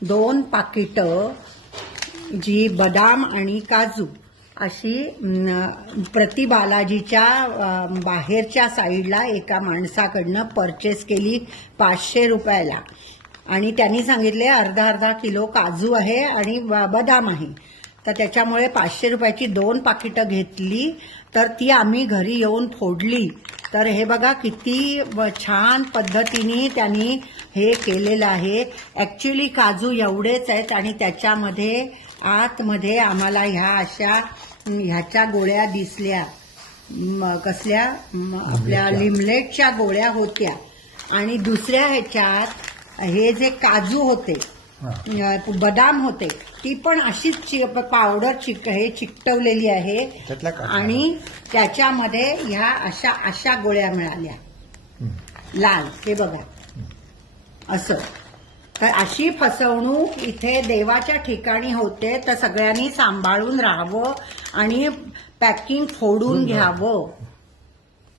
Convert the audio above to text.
2 पाकिटं जी बदाम आणि काजू अशी प्रति बालाजीच्या बाहेरच्या साईडला एका माणसाकडनं परचेस केली 500 रुपयाला. आणि त्यांनी सांगितले अर्धा किलो काजू आहे आणि बदाम आहे. तर त्याच्यामुळे 500 रुपयाची 2 पाकिटं घेतली. तर ती आम्ही घरी येऊन फोडली. तर हे बघा किती छान पद्धतीने त्यांनी हे केलेलं आहे. ॲक्च्युली काजू एवढेच आहेत आणि त्याच्यामध्ये आतमध्ये आम्हाला ह्याच्या गोळ्या दिसल्या. कसल्या आपल्या लिमलेटच्या गोळ्या होत्या. आणि दुसऱ्या ह्याच्यात हे जे काजू होते बदाम होते ती पण अशीच पावडर हे चिकटवलेली आहे. आणि त्याच्यामध्ये ह्या अशा गोळ्या मिळाल्या लाल. हे बघा असं. तर अशी फसवणूक इथे देवाच्या ठिकाणी होते. तर सगळ्यांनी सांभाळून राहावं आणि पॅकिंग फोडून घ्यावं.